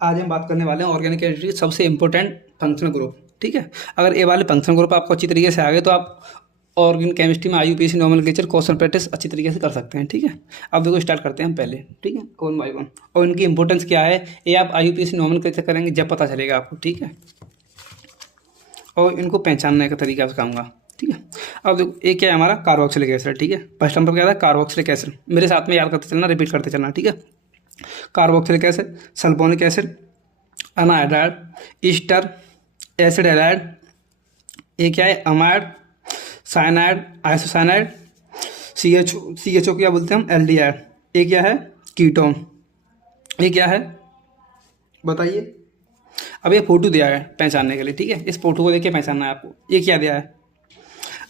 आज हम बात करने वाले हैं ऑर्गेनिक केमिस्ट्री की सबसे इंपॉर्टेंट फंक्शनल ग्रुप। ठीक है, अगर ये वाले फंक्शनल ग्रुप आपको अच्छी तरीके से आ गए तो आप ऑर्गेनिक केमिस्ट्री में IUPAC नोमेनक्लेचर क्वेश्चन प्रैक्टिस अच्छी तरीके से कर सकते हैं। ठीक है, अब देखो स्टार्ट करते हैं हम पहले। ठीक है, वन बाय वन, और इनकी इंपॉर्टेंस क्या है ये आप IUPAC नोमेनक्लेचर करेंगे जब पता चलेगा आपको। ठीक है, और इनको पहचानने का तरीका सिखाऊंगा। ठीक है, अब देखो ये क्या है हमारा कार्बोक्सिलिक एसिड। ठीक है, फर्स्ट नंबर क्या था कार्बोक्सिलिक एसिड, मेरे साथ में याद करते चलना, रिपीट करते चलना। ठीक है, carboxylic acid, sulphonic acid, anhydride, ester, acid halide, ये क्या है amide, cyanide, isocyanide, C H O क्या बोलते हैं हम एल्डिहाइड, ये क्या है कीटोन, ये क्या है बताइए। अब ये फोटो दिया है पहचानने के लिए। ठीक है, इस फोटो को देख के पहचानना है आपको, ये क्या दिया है।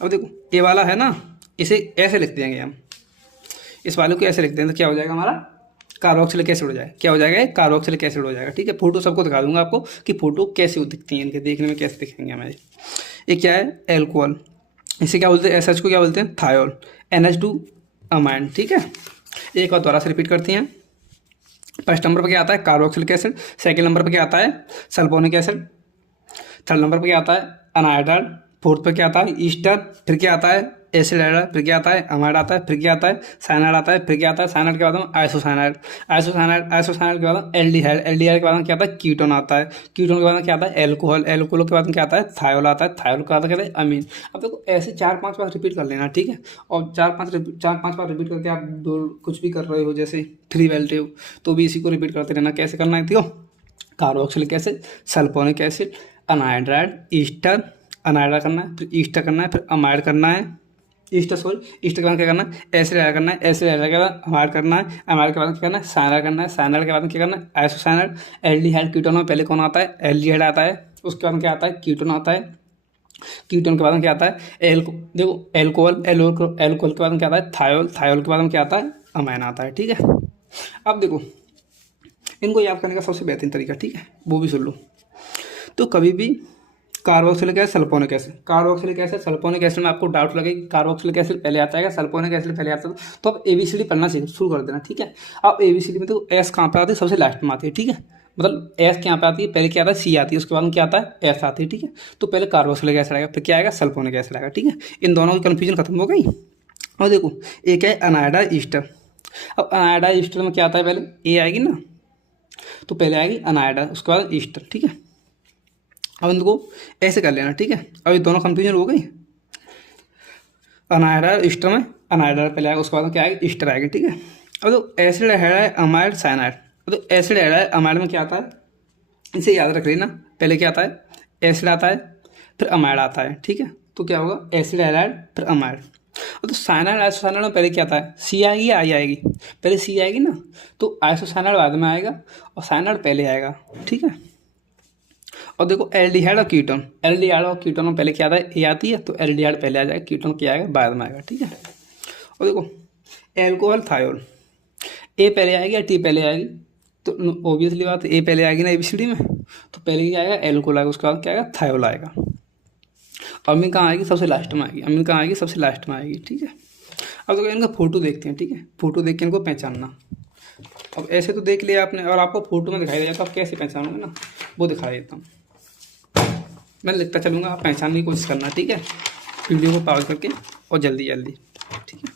अब देखो ये वाला है ना, इसे ऐसे लिख देंगे हम, इस वाले को ऐसे लिख देंगे तो क्या हो जाएगा हमारा कार्बोक्सिलिक एसिड हो जाएगा। क्या हो जाएगा कार्बोक्सिलिक एसिड हो जाएगा। ठीक है, फोटो सबको दिखा दूंगा आपको कि फोटो कैसे दिखती है, इनके देखने में कैसे दिखेंगे हमें। ये क्या है एल्कोहल, इसे क्या बोलते हैं SH को क्या बोलते हैं थायोल, NH2 अमाइन। ठीक है, एक और दोबारा से रिपीट करते हैं। फर्स्ट नंबर पर क्या आता है कार्बोक्सिलिक एसिड, सेकंड नंबर पर क्या आता है सल्फोनिक एसिड, थर्ड नंबर पर क्या आता है अनाहाइड्राइड, फोर्थ पर क्या आता है ईस्टर, फिर क्या आता है एसिड हाइड्राइड, फिर क्या आता है अमाइड आता है, फिर क्या आता है साइनाइड आता है, फिर क्या आता है साइनाइड के बाद में आइसोसाइनाइड, आइसोसाइनाइड के बाद में एल्डिहाइड, एल्डिहाइड के बाद में क्या आता है कीटोन आता है, कीटोन के बाद में क्या आता है एल्कोहल, एल्कोहल के बाद में क्या आता है थायोल आता है, थायोल के बाद में क्या आता है अमीन। अब देखो ऐसे 4-5 बार रिपीट कर लेना। ठीक है, और 4-5 बार रिपीट करके आप दो कुछ भी कर रहे हो जैसे 3 वैल्यू, तो भी इसी को रिपीट करते रहना। कैसे करना है देखो, carboxylic acid, sulphonic acid, anhydride, ester, anhydride करना है, फिर ईस्टर करना है, फिर अमाइड करना है, ईस्टर सॉरी ईस्टर के बाद क्या करना है एसिड ऐड करना है, एसिड ऐड के बाद अमाइड करना है, अमाइड के बाद क्या करना है साइनाइड करना है, साइनाइड के बाद में क्या करना है आइसोसाइनाइड, एल्डिहाइड कीटोन में पहले कौन आता है एल्डिहाइड आता है, उसके बाद में क्या आता है कीटोन आता है, कीटोन के बाद में क्या आता है देखो एल्कोहल, एल्कोहल के बाद में क्या आता है थायोल, थायोल के बाद में क्या आता है अमाइन आता है। ठीक है, अब देखो इनको याद करने का सबसे बेहतरीन तरीका, ठीक है वो भी सुन लो। तो कभी भी carboxylic acid sulphonic acid, carboxylic acid sulphonic acid में आपको डाउट लगे कि कार्बोक्सिलिक एसिड पहले आता है या सल्फोनिक एसिड पहले आता है, तो आप ABCD पढ़ना शुरू कर देना। ठीक है, अब ABCD में तो एस कहाँ पे आती है सबसे लास्ट में आती है। ठीक है, मतलब एस क्या पे आती है पहले क्या आता है C आती है, उसके बाद में क्या आता है एस आती है। ठीक है, तो पहले कार्बोक्सिलिक एसिड आएगा, फिर क्या आएगा सल्फोनिक एसिड आएगा। ठीक है, इन दोनों की कन्फ्यूजन खत्म हो गई। और देखो एक है अनाइडाइड ईस्टर, अब अनाइडाइड ईस्टर में क्या आता है पहले ए आएगी ना, तो पहले आएगी अनाइडाइड उसके बाद ईस्टर। ठीक है, अब इनको ऐसे कर लेना। ठीक है, अब ये दोनों कंफ्यूजन हो गई, अनाहाइड्राइड ईस्टर में अनाहाइड्राइड पहले आएगा उसके बाद क्या आएगा ईस्टर आएगी। ठीक है, अब तो एसिड हाइड्राइड अमाइड साइनाइड, तो एसिड हाइड्राइड अमाइड में क्या आता है इसे याद रख लेना, पहले क्या आता है एसिड आता है फिर अमाइड आता है। ठीक है, तो क्या होगा एसिड हाइड्राइड फिर अमाइड। और तो साइनाइड आइसोसाइनाइड में पहले क्या आता है C आएगी या I आएगी, पहले C आएगी ना, तो आइसोसाइनाइड बाद में आएगा और साइनाइड पहले आएगा। ठीक है, और देखो एल्डिहाइड और कीटोन, एल्डिहाइड और कीटोन में पहले क्या आता है ए आती है, तो एल्डिहाइड पहले आ जाएगा, कीटोन क्या आएगा बाद में आएगा। ठीक है, और देखो एल्कोहल थायोल, ए पहले आएगी या टी पहले आएगी, तो ऑब्वियसली बात है ए पहले आएगी ना ABCD में, तो पहले क्या आएगा एल्कोहल आएगा, उसके बाद क्या आएगा थायोल आएगा। अमीन कहाँ आएगी सबसे लास्ट में आएगी, अमीन कहाँ आएगी सबसे लास्ट में आएगी। ठीक है, अब देखो इनका फोटो देखते हैं। ठीक है, फोटो देख के इनको पहचानना। अब ऐसे तो देख लिया आपने, और आपको फोटो में दिखाई दे जाता, आप कैसे पहचानोगे ना, वो दिखा देता हूँ मैं, लिखता चलूँगा, आप पहचानने की कोशिश करना। ठीक है, वीडियो को पॉज करके और जल्दी जल्दी। ठीक है,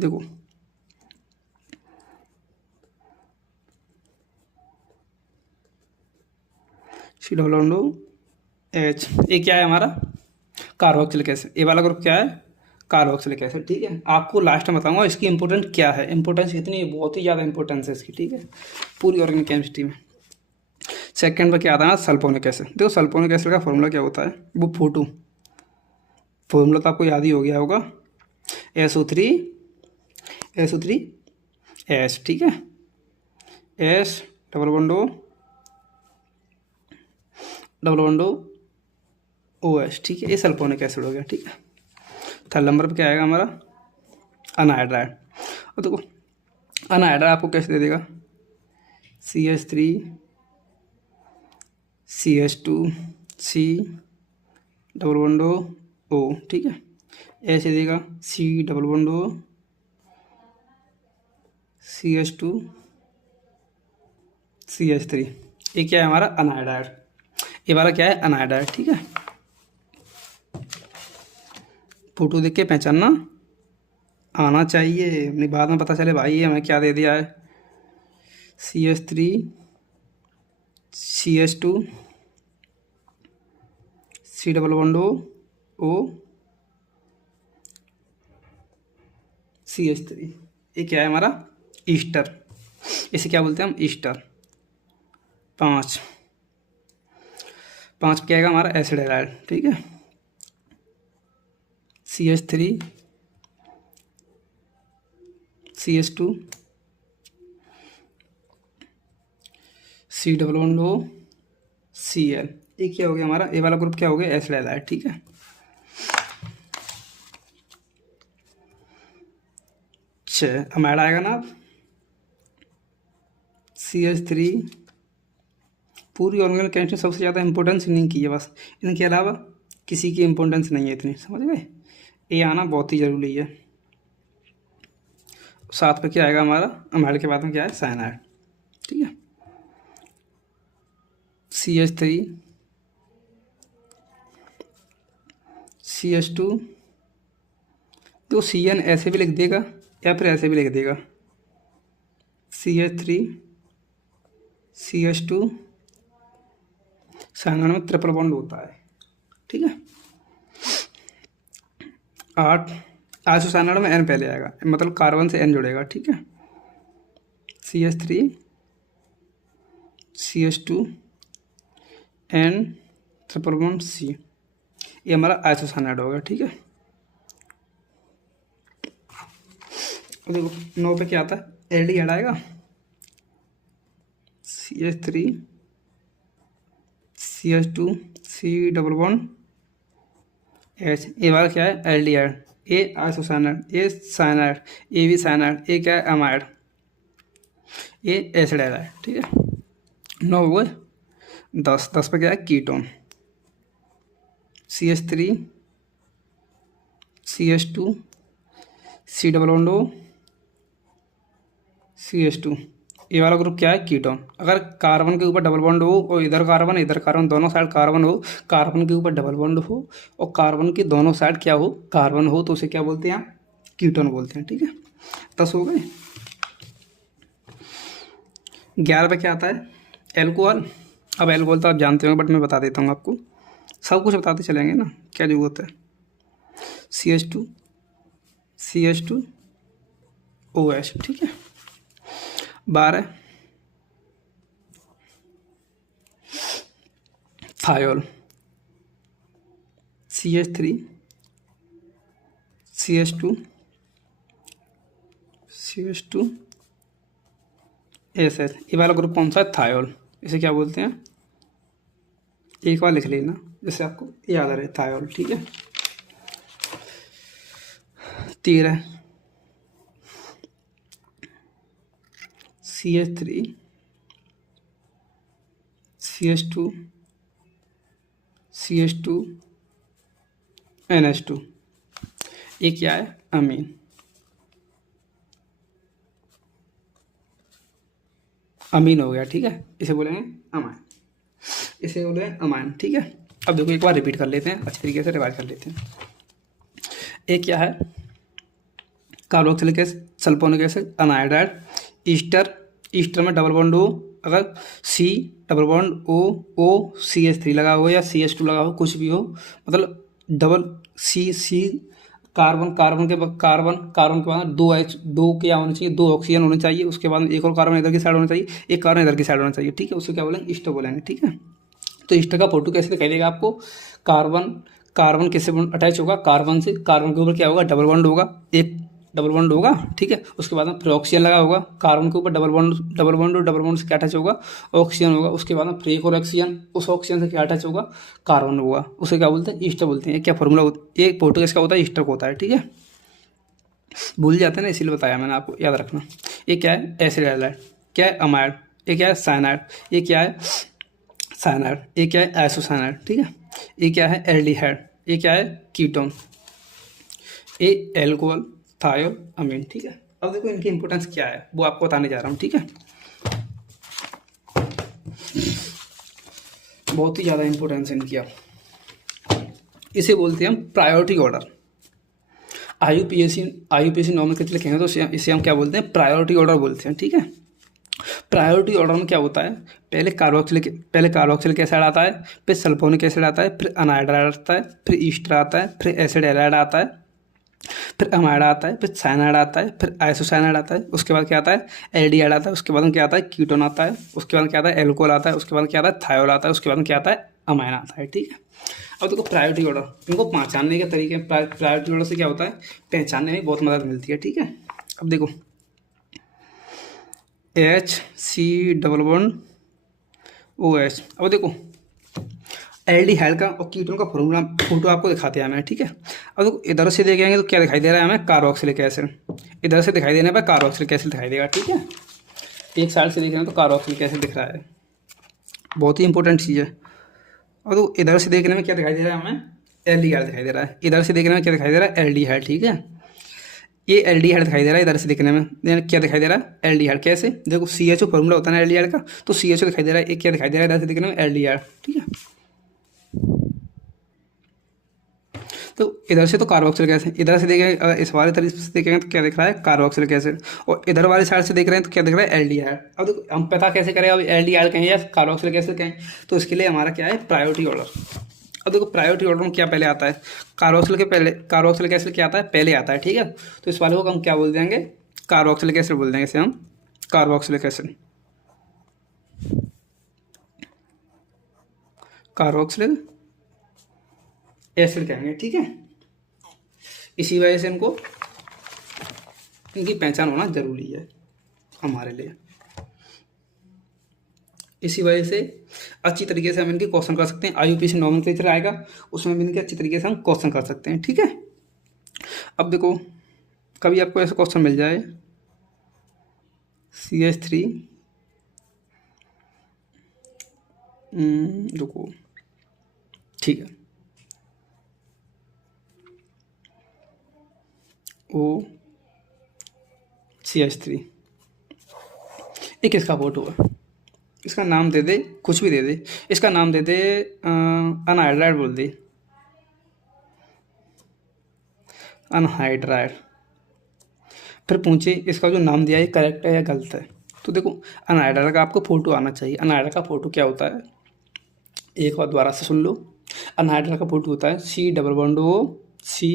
देखो COOH, ये क्या है हमारा कार्बोक्सिलिक एसिड, ये वाला ग्रुप क्या है कार्बोक्सिलिक एसिड। ठीक है, आपको लास्ट में बताऊंगा इसकी इंपॉर्टेंस क्या है, इंपॉर्टेंस इतनी बहुत ही ज़्यादा इंपॉर्टेंस है इसकी। ठीक है, पूरी ऑर्गेनिक केमिस्ट्री में। सेकंड पर क्या आता है सल्फोनिक एसिड, देखो सल्फोनिक एसिड का फॉर्मूला क्या होता है, वो फोटो फॉर्मूला तो आपको याद ही हो गया होगा, SO3H। ठीक है, S डबल बंडो OH। ठीक है, ये सल्फोनिक एसिड हो गया। ठीक है, थर्ड नंबर पर क्या आएगा हमारा अनहाइड्राइड, और देखो अनहाइड्राइड आपको कैसे दे देगा CH3CH2C डबल बंडो O। ठीक है, ऐसे देगा C डबल बंडो CH2CH3, ये क्या है हमारा अनाइडाइड, ये वाला क्या है अनाइडाइड। ठीक है, फोटो देख के पहचानना आना चाहिए, अपनी बाद में पता चले भाई हमें क्या दे दिया है। CH3 CH2 C double bond O CH3, ये क्या है हमारा ईस्टर, इसे क्या बोलते हैं हम ईस्टर। 5 क्या आएगा हमारा एसिड हैलाइड। ठीक है, CH3 CH2 C double bond O Cl, ये क्या हो गया हमारा, ये वाला ग्रुप क्या हो गया एसिड हैलाइड। ठीक है, अमाइड आएगा ना। CH3 पूरी ऑर्गेनिक केमिस्ट्री सबसे ज़्यादा इंपॉर्टेंस इन्हीं की है, बस इनके अलावा किसी की इंपॉर्टेंस नहीं है इतनी, समझ गए। ये आना बहुत ही ज़रूरी है। साथ पे क्या आएगा हमारा अमाइड के बाद में क्या है साइनाइड। ठीक है, CH3 CH2, तो CN ऐसे भी लिख देगा या फिर ऐसे भी लिख देगा, CH3 CH2 साइनाइड में ट्रिपल बॉन्ड होता है। ठीक है, 8 आइसोसाइनाइड में N पहले आएगा, मतलब कार्बन से N जुड़ेगा। ठीक है, CH3 CH2 N triple bond C, ये हमारा आइसोसाइनाइड होगा। ठीक है, देखो 9 पे क्या आता है एल्डिहाइड आएगा, CH3 CH2 C double bond H, ये वाला क्या है एल्डिहाइड, ये आइसोसाइनाइड, ये साइनाइड, ये भी साइनाइड, ये क्या है अमाइड, ये एसिड हैलाइड। ठीक है, 9 हो गए। 10 पे क्या है ketone, CH3 CH2 C double bond O CH2, ये वाला ग्रुप क्या है कीटोन। अगर कार्बन के ऊपर डबल बॉन्ड हो और इधर कार्बन दोनों साइड कार्बन हो, कार्बन के ऊपर डबल बॉन्ड हो और कार्बन के दोनों साइड क्या हो कार्बन हो, तो उसे क्या बोलते हैं कीटोन बोलते हैं। ठीक है, 10 हो गए। 11 पे क्या आता है एल्कोहल। अब एल्कोहल तो आप जानते होंगे बट मैं बता देता हूँ आपको, सब कुछ बताते चलेंगे ना, क्या जरूरत है। CH2 CH2 OH। ठीक है, 12 थायोल, CH3 CH2 SH, ये वाला ग्रुप कौन सा है थायोल, इसे क्या बोलते हैं एक बार लिख लेना जिससे आपको याद रहे थायोल। ठीक है, 13 CH3 CH2 CH2 NH2, ये क्या है अमीन, अमीन हो गया। ठीक है, इसे बोलेंगे अमाइन, इसे बोलेंगे अमाइन। ठीक है, अब देखो एक बार रिपीट कर लेते हैं, अच्छी तरीके से रिवाइज कर लेते हैं। एक क्या है carboxylic acid sulphonic acid anhydride ester, ester में डबल बॉन्ड हो, अगर C double bond O CH3 लगा हो या CH2 लगा हो, कुछ भी हो, मतलब डबल C कार्बन के बाद 2 H 2 क्या होना चाहिए, 2 ऑक्सीजन होने चाहिए, उसके बाद एक और कार्बन इधर की साइड होना चाहिए, एक कार्बन इधर की साइड होना चाहिए। ठीक है, उसको क्या बोलेंगे ईस्टर बोलेंगे। ठीक है, तो ईस्टर का फोटो कैसे दिखाई देगा आपको, कार्बन किससे अटैच होगा कार्बन से, कार्बन के ऊपर क्या होगा डबल बॉन्ड होगा, एक डबल बॉन्ड होगा। ठीक है, उसके बाद में फिर ऑक्सीजन लगा होगा, कार्बन के ऊपर डबल बॉन्ड से क्या अटैच होगा ऑक्सीजन होगा, उसके बाद में फिर एक और ऑक्सीजन, उस ऑक्सीजन से क्या अटैच होगा कार्बन होगा, उसे क्या बोलते हैं ईस्टर बोलते हैं। क्या फॉर्मूला ये फोटो किसका होता है ईस्टर का होता है। ठीक है, भूल जाते हैं ना, इसीलिए बताया मैंने आपको, याद रखना। ये क्या है एसिड हैलाइड, क्या है अमाइड, ये क्या है साइनाइड, ये क्या है साइनाइड, ये क्या है आइसोसाइनाइड। ठीक है, ये क्या है एल्डिहाइड, ये क्या है कीटोन, ये एल्कोहल थायोल अमीन। ठीक है। अब देखो इनकी इंपॉर्टेंस क्या है वो आपको बताने जा रहा हूँ, ठीक है। बहुत ही ज़्यादा इंपॉर्टेंस है इनकी। इसे बोलते हैं हम प्रायोरिटी ऑर्डर। आईयूपीएसी नॉमेनक्लेचर लिखेंगे तो इसे हम क्या बोलते हैं, प्रायोरिटी ऑर्डर बोलते हैं, ठीक है। प्रायोरिटी ऑर्डर में क्या होता है, पहले कार्बोक्सिलिक एसिड आता है, फिर सल्फोनिक एसिड आता है, फिर अनाइड्राइड आता है, फिर ईस्टर आता है, फिर एसिड एलाइड आता है, फिर अमाइड आता है, फिर साइनाइड आता है, फिर आइसोसाइनाइड आता है, उसके बाद क्या आता है, एल्डिहाइड आता है, उसके बाद में क्या आता है, कीटोन आता है, उसके बाद क्या आता है, एल्कोहल आता है, उसके बाद क्या आता है, थायोल आता है, उसके बाद क्या आता है, अमाइन आता है, ठीक है। अब देखो प्रायोरिटी ऑर्डर इनको पहचानने के तरीके, प्रायोरिटी ऑर्डर से क्या होता है, पहचानने में बहुत मदद मिलती है, ठीक है। अब देखो HCOOH, अब देखो एल्डिहाइड का और कीटोन का फॉर्मूला फोटो आपको दिखाते हैं हमें, ठीक है। अब देखो इधर से देखेंगे तो क्या दिखाई दे रहा है हमें, कार्बोक्सिलिक एसिड। इधर से दिखाई देने पर कार्बोक्सिलिक एसिड दिखाई देगा, ठीक है। एक साइड से देख रहे हैं तो कार्बोक्सिलिक एसिड दिख रहा है, बहुत ही इंपॉर्टेंट चीज़ है। अब तो इधर से देखने में क्या दिखाई दे रहा है हमें, एल्डिहाइड दिखाई दे रहा है। इधर से देखने में क्या दिखाई दे रहा है, एल्डिहाइड, ठीक है। ये एल्डिहाइड दिखाई दे रहा है इधर से देखने में, क्या दिखाई दे रहा है, एल्डिहाइड। कैसे, देखो CHO फॉर्मूला होता है ना एल्डिहाइड का, तो CHO दिखाई दे रहा है, एक क्या दिखाई दे रहा है इधर से देखने में, एल्डिहाइड, ठीक है। तो इधर से तो कार्बोक्सिलिक एसिड, इधर से देखेंगे अगर इस वाले तरीके से देखेंगे तो क्या दिख रहा है, कार्बोक्सिलिक एसिड, और इधर वाली साइड से देख रहे हैं तो क्या दिख रहा है, एल्डिहाइड। अब देखो हम पता कैसे करें अब एल्डिहाइड कहें या कार्बोक्सिलिक एसिड कहें, तो इसके लिए हमारा क्या है, प्रायोरिटी ऑर्डर। अब देखो प्रायोरिटी ऑर्डर में क्या पहले आता है, कार्बोक्सिलिक एसिड क्या आता है, पहले आता है, ठीक है। तो इस वाले को हम क्या बोल देंगे, कार्बोक्सिलिक एसिड बोल देंगे, इसे हम कार्बोक्सिलिक एसिड, कार्बोक्सिलिक एसिड कहेंगे, ठीक है। इसी वजह से इनको, इनकी पहचान होना जरूरी है हमारे लिए। इसी वजह से अच्छी तरीके से हम इनके क्वेश्चन कर सकते हैं। आईयूपीएसी नॉमेनक्लेचर आएगा उसमें भी इनके अच्छी तरीके से हम क्वेश्चन कर सकते हैं, ठीक है। अब देखो कभी आपको ऐसा क्वेश्चन मिल जाए CH3, रुको, ठीक है, CH3 एक इसका फोटो है, इसका नाम दे दे, कुछ भी दे दे, इसका नाम दे दे अनहाइड्राइड बोल दे, अनहाइड्राइड। फिर पूछे इसका जो नाम दिया है करेक्ट है या गलत है, तो देखो अनहाइड्राइड का आपको फोटो आना चाहिए। अनहाइड्राइड का फोटो क्या होता है, एक बार दोबारा से सुन लो। अनहाइड्राइड का फोटो होता है C+O, C,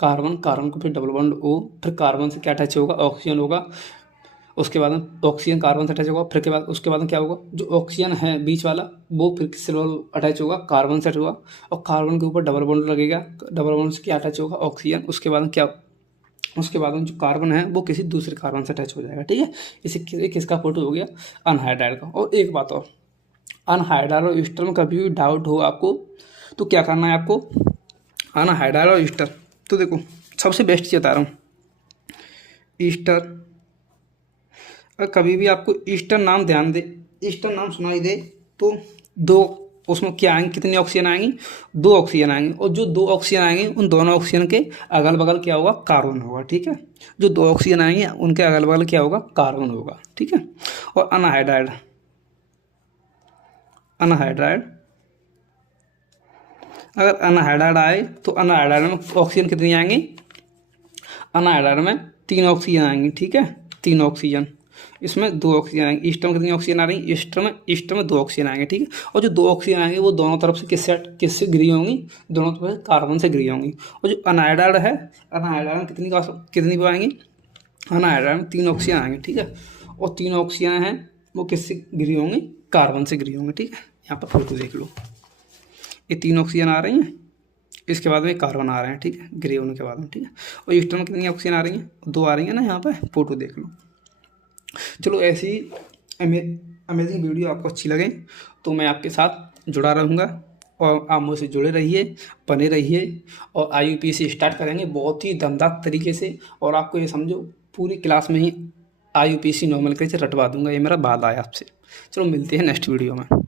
कार्बन, कार्बन को फिर O, फिर कार्बन से क्या अटैच होगा, ऑक्सीजन होगा, उसके बाद ऑक्सीजन कार्बन से अटैच होगा, फिर के बाद उसके बाद क्या होगा, जो ऑक्सीजन है बीच वाला वो फिर किससे अटैच होगा, कार्बन से होगा, और कार्बन के ऊपर डबल बॉन्ड लगेगा, डबल बॉन्ड से क्या अटैच होगा, ऑक्सीजन। उसके बाद क्या, उसके बाद जो कार्बन है वो किसी दूसरे कार्बन से अटैच हो जाएगा, ठीक है। इसे किसका फोटो हो गया, अनहाइड्राइड का। और एक बात और, अनहाइड्राइड और ईस्टर में कभी भी डाउट हो आपको तो क्या करना है आपको, अनहाइड्राइड और ईस्टर, तो देखो सबसे बेस्ट चीज़ बता रहा हूँ, ईस्टर, अगर कभी भी आपको ईस्टर नाम ध्यान दे, ईस्टर नाम सुनाई दे तो दो, उसमें क्या आएंगे, कितनी ऑक्सीजन आएंगी, 2 ऑक्सीजन आएंगे, और जो 2 ऑक्सीजन आएंगे उन दोनों ऑक्सीजन के अगल बगल क्या होगा, कार्बन होगा, ठीक है। जो 2 ऑक्सीजन आएंगे उनके अगल बगल क्या होगा, कार्बन होगा, ठीक है। और अनहाइड्राइड, अनहाइड्राइड, अगर अनहाइड्राइड आए तो अनहाइड्राइड में ऑक्सीजन कितनी आएंगी, अनहाइड्राइड में 3 ऑक्सीजन आएंगी, ठीक है, 3 ऑक्सीजन, इसमें 2 ऑक्सीजन आएंगे। ईस्टर में कितनी ऑक्सीजन आ रही है, ईस्टर में 2 ऑक्सीजन आएंगे, ठीक है। और जो 2 ऑक्सीजन आएंगे वो दोनों तरफ से किससे घिरी होंगी, दोनों तरफ से कार्बन से घिरी होंगी। और जो अनहाइड्राइड है, अनहाइड्राइड में कितनी वो आएंगी, अनहाइड्राइड में 3 ऑक्सीजन आएंगे, ठीक है। और 3 ऑक्सीजन हैं वो किससे घिरी होंगी, कार्बन से घिरी होंगी, ठीक है। यहाँ पर फोटो देख लो, ये 3 ऑक्सीजन आ रही हैं, इसके बाद में कार्बन आ रहे हैं, ठीक है, ग्रे होने के बाद में, ठीक है। और ईस्टर में कितनी ऑक्सीजन आ रही हैं, 2 आ रही हैं ना, यहाँ पर फोटो देख लो। चलो ऐसी अमेजिंग वीडियो आपको अच्छी लगे तो मैं आपके साथ जुड़ा रहूँगा, और आप मुझसे जुड़े रहिए, बने रहिए, और आईयूपीएसी स्टार्ट करेंगे बहुत ही दमदार तरीके से। और आपको ये समझो पूरी क्लास में ही आईयूपीएसी नॉमेनक्लेचर रटवा दूंगा, ये मेरा वादा है आपसे। चलो मिलते हैं नेक्स्ट वीडियो में।